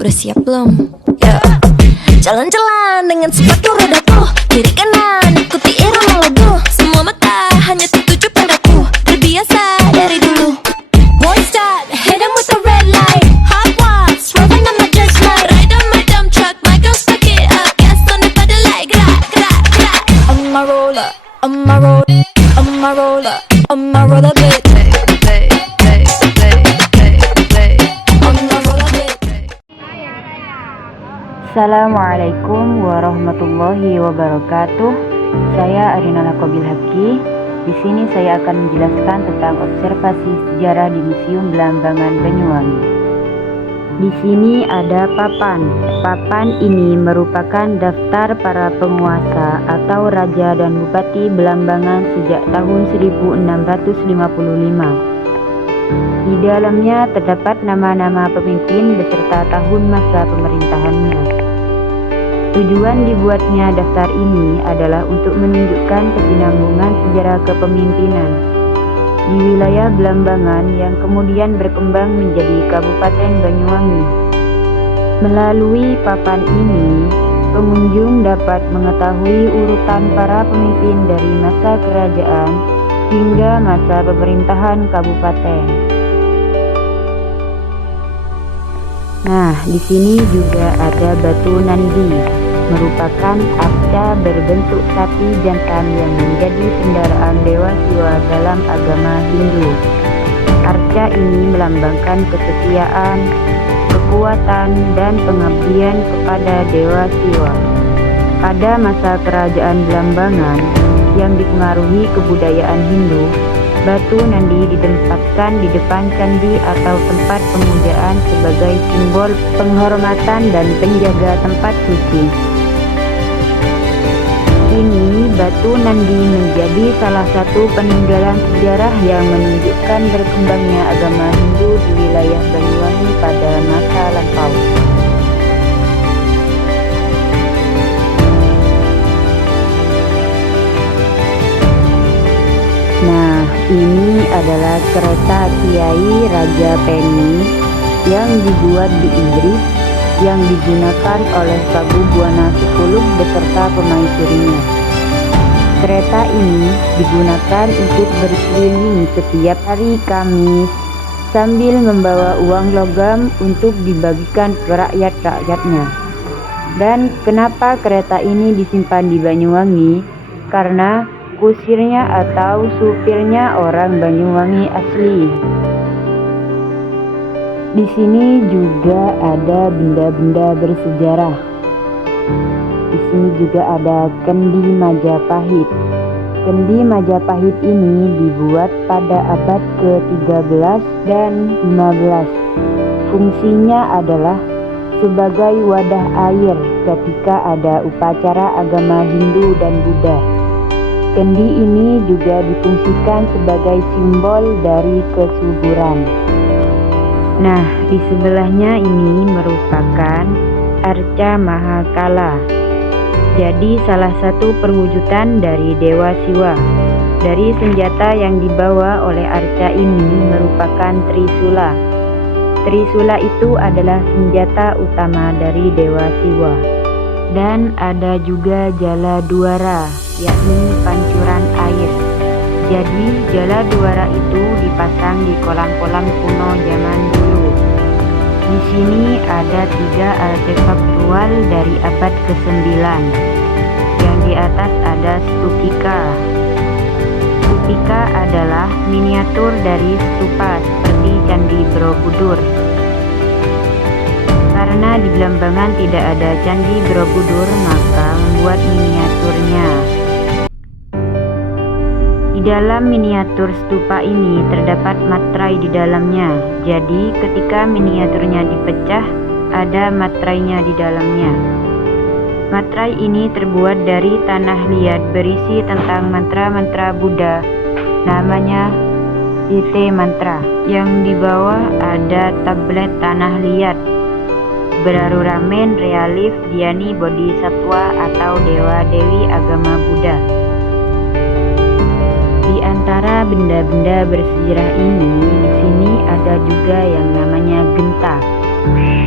Udah siap belum? Ya. Jalan-jalan dengan sepatu rodaku, kiri kanan ikuti irama lagu. Semua mata hanya tertuju padaku, terbiasa dari dulu. Boy start, hit 'em with the red light. Hot ones, rolling on my just like. Ride on my dump truck, my girls back it up. Gas on the pedal like crack, crack, crack. I'm a roller, I'm a roller, I'm a roller, I'm a roller blade. Assalamualaikum warahmatullahi wabarakatuh. Saya Arina Lakobil Haki. Di sini saya akan menjelaskan tentang observasi sejarah di Museum Belambangan Banyuwangi. Di sini ada papan. Papan ini merupakan daftar para penguasa atau raja dan bupati Belambangan sejak tahun 1655. Di dalamnya terdapat nama-nama pemimpin beserta tahun masa pemerintahannya. Tujuan dibuatnya daftar ini adalah untuk menunjukkan kesinambungan sejarah kepemimpinan di wilayah Belambangan yang kemudian berkembang menjadi Kabupaten Banyuwangi. Melalui papan ini, pengunjung dapat mengetahui urutan para pemimpin dari masa kerajaan hingga masa pemerintahan kabupaten. Nah, di sini juga ada batu nandi, merupakan arca berbentuk sapi jantan yang menjadi kendaraan Dewa Siwa dalam agama Hindu. Arca ini melambangkan kesetiaan, kekuatan, dan pengabdian kepada Dewa Siwa. Pada masa kerajaan Belambangan yang dipengaruhi kebudayaan Hindu, batu nandi ditempatkan di depan candi atau tempat pemujaan sebagai simbol penghormatan dan penjaga tempat suci. Kini, batu nandi menjadi salah satu peninggalan sejarah yang menunjukkan berkembangnya agama Hindu di wilayah Banyuwangi pada masa lampau. Nah, ini adalah kereta Kiai Raja Peni yang dibuat di Inggris, yang digunakan oleh Prabu Buana X beserta pemaisurinya. Kereta ini digunakan untuk berkeliling setiap hari Kamis sambil membawa uang logam untuk dibagikan ke rakyat-rakyatnya. Dan kenapa kereta ini disimpan di Banyuwangi? Karena kusirnya atau supirnya orang Banyuwangi asli. Di sini juga ada benda-benda bersejarah. Di sini juga ada kendi Majapahit. Kendi Majapahit ini dibuat pada abad ke-13 dan 15. Fungsinya adalah sebagai wadah air ketika ada upacara agama Hindu dan Buddha. Kendi ini juga difungsikan sebagai simbol dari kesuburan. Nah, di sebelahnya ini merupakan arca Mahakala. Jadi salah satu perwujudan dari Dewa Siwa. Dari senjata yang dibawa oleh arca ini merupakan trisula. Trisula itu adalah senjata utama dari Dewa Siwa. Dan ada juga jala duara, yakni pancuran air. Jadi jala duara itu dipasang di kolam-kolam kuno zaman dulu. Di sini ada 3 artefaktual dari abad ke-9. Yang di atas ada stupika. Stupika adalah miniatur dari stupa seperti Candi Borobudur. Karena di Belambangan tidak ada Candi Borobudur, maka membuat miniaturnya. Di dalam miniatur stupa ini terdapat matrai di dalamnya. Jadi ketika miniaturnya dipecah, ada matrainya di dalamnya. Matrai ini terbuat dari tanah liat berisi tentang mantra-mantra Buddha. Namanya Ite Mantra. Yang di bawah ada tablet tanah liat Beraruramen Realif Dhyani Bodhisatwa atau Dewa Dewi agama Buddha. Di antara benda-benda bersejarah ini, di sini ada juga yang namanya genta.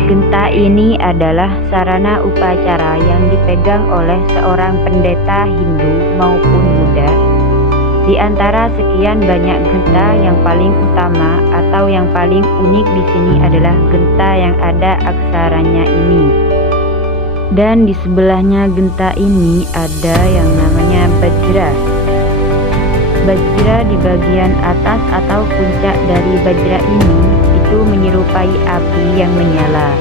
Genta ini adalah sarana upacara yang dipegang oleh seorang pendeta Hindu maupun Buddha. Di antara sekian banyak genta, yang paling utama atau yang paling unik di sini adalah genta yang ada aksaranya ini. Dan di sebelahnya genta ini ada yang namanya bajra. Bajra di bagian atas atau puncak dari bajra ini itu menyerupai api yang menyala.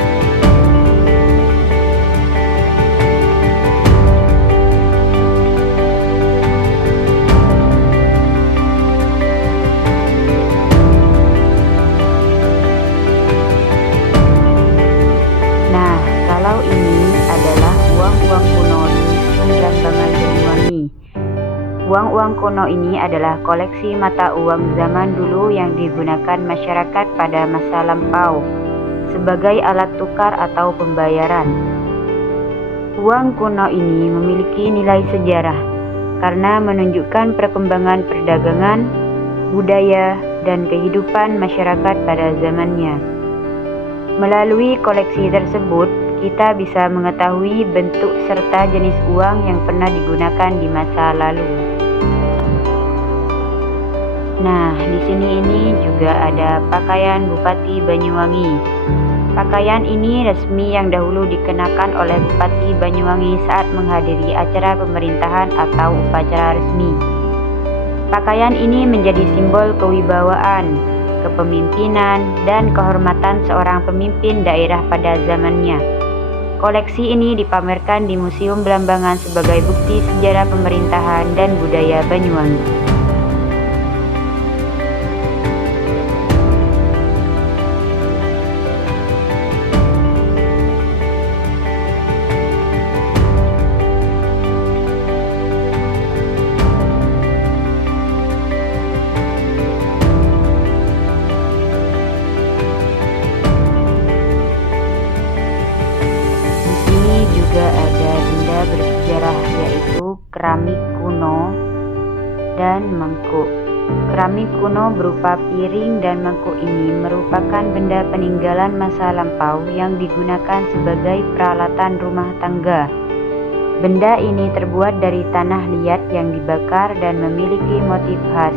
Nah, kalau ini adalah uang-uang kuno di Museum Blambangan Banyuwangi. Uang-uang kuno ini adalah koleksi mata uang zaman dulu yang digunakan masyarakat pada masa lampau sebagai alat tukar atau pembayaran. Uang kuno ini memiliki nilai sejarah karena menunjukkan perkembangan perdagangan, budaya, dan kehidupan masyarakat pada zamannya. Melalui koleksi tersebut, kita bisa mengetahui bentuk serta jenis uang yang pernah digunakan di masa lalu. Nah, di sini ini juga ada pakaian Bupati Banyuwangi. Pakaian ini resmi yang dahulu dikenakan oleh Bupati Banyuwangi saat menghadiri acara pemerintahan atau upacara resmi. Pakaian ini menjadi simbol kewibawaan, kepemimpinan, dan kehormatan seorang pemimpin daerah pada zamannya. Koleksi ini dipamerkan di Museum Blambangan sebagai bukti sejarah pemerintahan dan budaya Banyuwangi. Juga ada benda bersejarah, yaitu keramik kuno dan mangkuk. Keramik kuno berupa piring dan mangkuk ini merupakan benda peninggalan masa lampau yang digunakan sebagai peralatan rumah tangga. Benda ini terbuat dari tanah liat yang dibakar dan memiliki motif khas.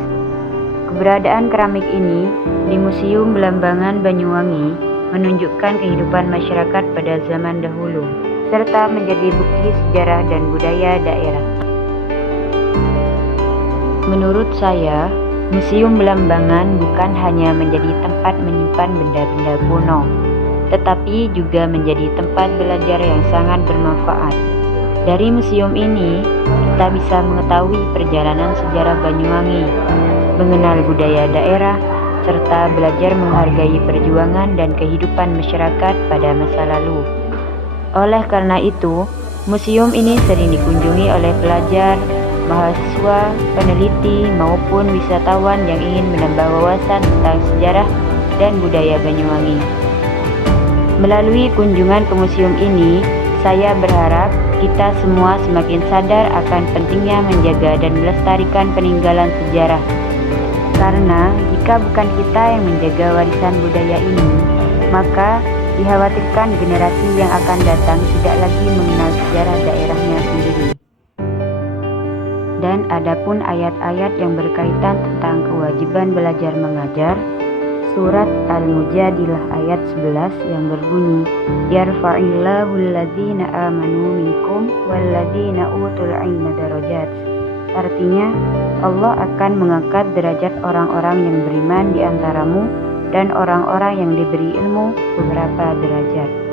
Keberadaan keramik ini di Museum Blambangan Banyuwangi menunjukkan kehidupan masyarakat pada zaman dahulu, serta menjadi bukti sejarah dan budaya daerah. Menurut saya, Museum Blambangan bukan hanya menjadi tempat menyimpan benda-benda kuno, tetapi juga menjadi tempat belajar yang sangat bermanfaat. Dari museum ini, kita bisa mengetahui perjalanan sejarah Banyuwangi, mengenal budaya daerah, serta belajar menghargai perjuangan dan kehidupan masyarakat pada masa lalu. Oleh karena itu, museum ini sering dikunjungi oleh pelajar, mahasiswa, peneliti, maupun wisatawan yang ingin menambah wawasan tentang sejarah dan budaya Banyuwangi. Melalui kunjungan ke museum ini, saya berharap kita semua semakin sadar akan pentingnya menjaga dan melestarikan peninggalan sejarah. Karena jika bukan kita yang menjaga warisan budaya ini, maka dikhawatirkan generasi yang akan datang tidak lagi mengenal sejarah daerahnya sendiri. Dan adapun ayat-ayat yang berkaitan tentang kewajiban belajar mengajar, surat Al-Mujadilah ayat 11 yang berbunyi, Yarfa'illahu alladzina amanu minkum walladzina utul ilma darajat. Artinya, Allah akan mengangkat derajat orang-orang yang beriman di antaramu dan orang-orang yang diberi ilmu beberapa derajat.